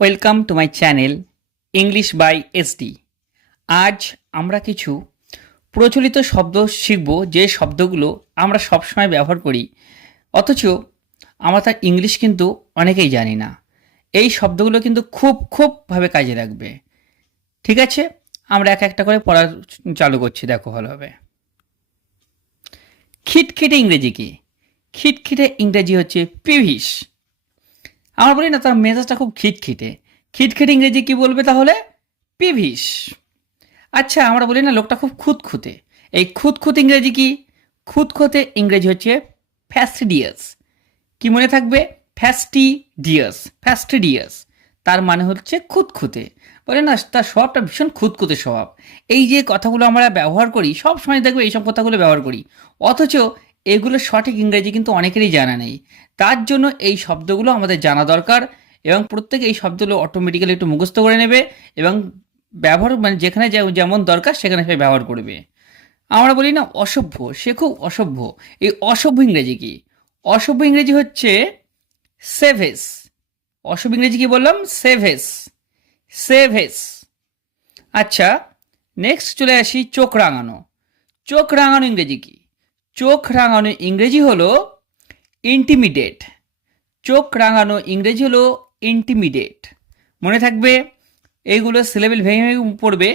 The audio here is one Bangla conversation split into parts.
Welcome to my channel English by SD. আজ আমরা কিছু প্রচলিত শব্দ শিখব, যে শব্দগুলো আমরা সবসময় ব্যবহার করি, অথচ আমরা তার ইংলিশ কিন্তু অনেকেই জানি না। এই শব্দগুলো কিন্তু খুবভাবে কাজে লাগবে। ঠিক আছে, আমরা এক একটা করে পড়া চালু করছি, দেখো ভালোভাবে। খিটখিটে ইংরেজি কি? খিটখিটে ইংরেজি হচ্ছে পিভিশ। আমরা বলি না তার মেজাজটা খুব খিটখিটে, খিটখিটে ইংরেজি কি বলবে তাহলে? পিভিশ। আচ্ছা, আমরা বলি না লোকটা খুব খুঁতখুঁতে, এই খুঁতখুঁতে ইংরেজি কি? খুঁতখুঁতে ইংরেজি হচ্ছে ফ্যাস্টিডিয়াস। কি মনে থাকবে? ফ্যাস্টিডিয়াস তার মানে হচ্ছে খুঁতখুঁতে। বলে না তার স্বভাবটা ভীষণ খুঁতখুঁতে স্বভাব। এই যে কথাগুলো আমরা ব্যবহার করি, সব সময় দেখবে এইসব কথাগুলো ব্যবহার করি, অথচ এগুলো সঠিক ইংরেজি কিন্তু অনেকেরই জানা নেই। তার জন্য এই শব্দগুলো আমাদের জানা দরকার, এবং প্রত্যেকে এই শব্দগুলো অটোমেটিক্যালি একটু মুখস্থ করে নেবে এবং ব্যবহার মানে যেখানে যেমন দরকার সেখানে সে ব্যবহার করবে। আমরা বলি না অসভ্য, সে খুব অসভ্য। এই অসভ্য ইংরেজি কি? অসভ্য ইংরেজি হচ্ছে সেভেস। অসভ্য ইংরেজি কি বললাম? সেভেস। আচ্ছা, নেক্সট চলে আসি চোখ রাঙানো। চোখ রাঙানো ইংরেজি কি? চোখ রাঙানো ইংরেজি হলো ইন্টিমিডেট। চোখ রাঙানো ইংরেজি হলো ইন্টিমিডেট। মনে থাকবে, এইগুলো সিলেবেল ভেঙে ভেঙে পড়বে।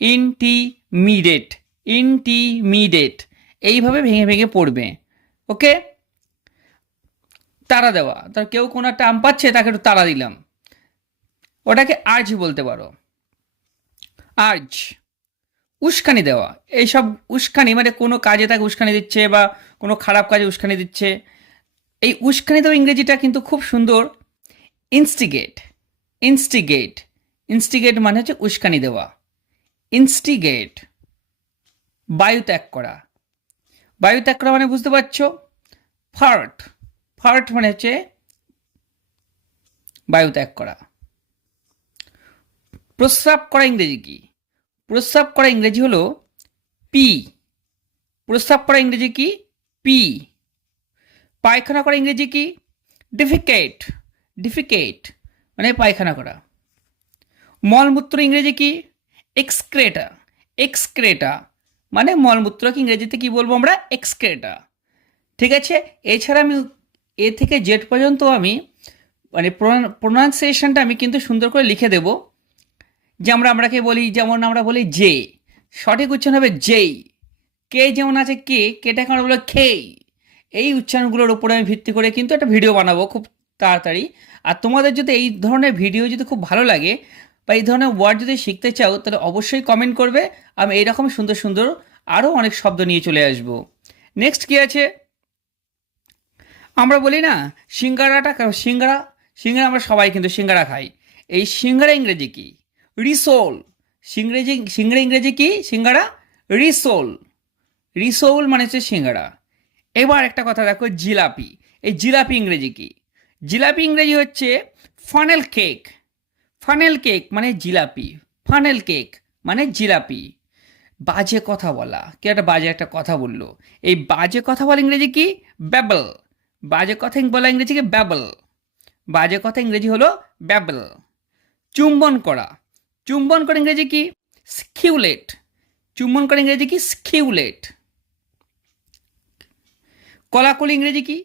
ইন্টিমিডেট, ইন্টিমিডেট, এইভাবে ভেঙে ভেঙে পড়বে। ওকে। তাড়া দেওয়া, তার কেউ কোনো একটা আম পাচ্ছে, তাকে একটু তাড়া দিলাম, ওটাকে আর্জ বলতে পারো। আর্জ। উস্কানি দেওয়া, এইসব উস্কানি মানে কোনো কাজে তাকে উস্কানি দিচ্ছে বা কোনো খারাপ কাজে উস্কানি দিচ্ছে। এই উস্কানি দেওয়া ইংরেজিটা কিন্তু খুব সুন্দর। ইনস্টিগেট, ইনস্টিগেট, ইনস্টিগেট মানে হচ্ছে উস্কানি দেওয়া। ইনস্টিগেট। বায়ু ত্যাগ করা, বায়ু ত্যাগ করা মানে বুঝতে পারছো? ফার্ট, ফার্ট মানে হচ্ছে বায়ু ত্যাগ করা। প্রস্রাব করা ইংরেজি কি? প্রস্রাব করা ইংরেজি হলো পি। প্রস্রাব করা ইংরেজি কি? পি। পায়খানা করা ইংরেজি কি? ডিফিকেট, ডিফিকেট মানে পায়খানা করা। মলমূত্র ইংরেজি কি? এক্সক্রেটা, এক্সক্রেটা মানে মলমূত্রকে ইংরেজিতে কি বলবো আমরা? এক্সক্রেটা। ঠিক আছে। এছাড়া আমি এ থেকে জেড পর্যন্ত আমি মানে প্রোনাউন্সিয়েশনটা আমি কিন্তু সুন্দর করে লিখে দেব। যে আমরাকে বলি, যেমন আমরা বলি যে, সঠিক উচ্চারণ হবে যেই। কে যেমন আছে কে, কেটাকে আমরা বলো খেই। এই উচ্চারণগুলোর উপরে আমি ভিত্তি করে কিন্তু একটা ভিডিও বানাবো খুব তাড়াতাড়ি। আর তোমাদের যদি এই ধরনের ভিডিও যদি খুব ভালো লাগে বা এই ধরনের ওয়ার্ড যদি শিখতে চাও, তাহলে অবশ্যই কমেন্ট করবে। আমি এইরকম সুন্দর সুন্দর আরও অনেক শব্দ নিয়ে চলে আসব। নেক্সট কি আছে? আমরা বলি না সিঙ্গারাটা, সিঙ্গারা, সিঙ্গারা আমরা সবাই কিন্তু সিঙ্গারা খাই। এই সিঙ্গারা ইংরেজি কি? রিসোল। সিঙ্গারা ইংরেজি কি? সিঙ্গারা রিসোল। রিসোল মানে হচ্ছে সিঙ্গারা। এবার একটা কথা দেখো, জিলাপি। এই জিলাপি ইংরেজি কি? জিলাপি ইংরেজি হচ্ছে ফানেল কেক। ফানেল কেক মানে জিলাপি, ফানেল কেক মানে জিলাপি। বাজে কথা বলা, কে একটা বাজে একটা কথা বললো, এই বাজে কথা বলা ইংরেজি কি? ব্যাবল। বাজে কথা বলা ইংরেজি কি? ব্যাবল। বাজে কথা ইংরেজি হলো ব্যাবল। চুম্বন করা, চুম্বন করা ইংরেজি কি? স্কিউলেট। চুম্বন করা ইংরেজি কি? স্কিউলেট। কলাকুলি ইংরেজি কি?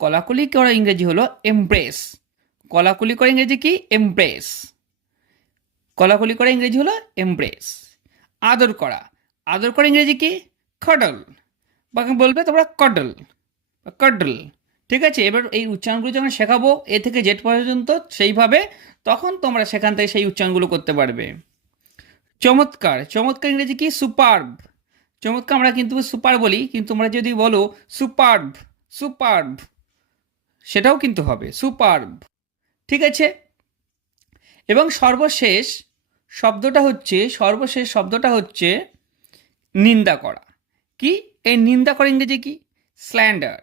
কলাকুলি করা ইংরেজি হলো এমব্রেস। কলাকুলি করা ইংরেজি কি? এমব্রেস। কলাকুলি করা ইংরেজি হলো এমব্রেস। আদর করা, আদর করা ইংরেজি কি? কডল। বাকি বলবে তোমরা কডল, কডল। ঠিক আছে। এবার এই উচ্চারণগুলো যখন শেখাবো এ থেকে জেড পর্যন্ত সেইভাবে, তখন তোমরা সেখান থেকে সেই উচ্চারণগুলো করতে পারবে। চমৎকার, চমৎকার ইংরেজি কি? সুপারব। চমৎকার আমরা কিন্তু সুপার বলি, কিন্তু তোমরা যদি বলো সুপারব, সুপারব সেটাও কিন্তু হবে সুপারব। ঠিক আছে। এবং সর্বশেষ শব্দটা হচ্ছে নিন্দা করা। কি? এই নিন্দা করা ইংরেজি কি? স্ল্যান্ডার।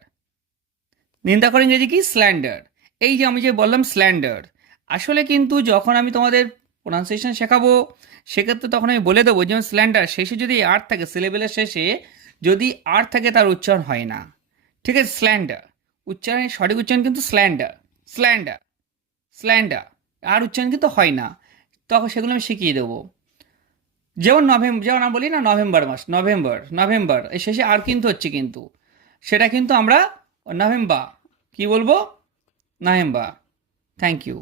নিন্দা করা ইংরেজি কি? স্ল্যান্ডার। এই যে আমি যে বললাম স্ল্যান্ডার, আসলে কিন্তু যখন আমি তোমাদের প্রোনাউন্সিয়েশন শেখাবো সেক্ষেত্রে তখন আমি বলে দেবো, যেমন স্ল্যান্ডার শেষে যদি আর থাকে, সিলেবেলের শেষে যদি আর থাকে তার উচ্চারণ হয় না। ঠিক আছে। স্ল্যান্ডার উচ্চারণের সঠিক উচ্চারণ কিন্তু স্ল্যান্ডার, স্ল্যান্ডার। স্ল্যান্ডার, আর উচ্চারণ কিন্তু হয় না, তখন সেগুলো আমি শিখিয়ে দেবো। যেমন যেমন আমরা বলি না নভেম্বর মাস, নভেম্বর এই শেষে আর কিন্তু হচ্ছে, কিন্তু সেটা কিন্তু আমরা নভেম্বর কি বলবো, নভেম্বর। Thank you.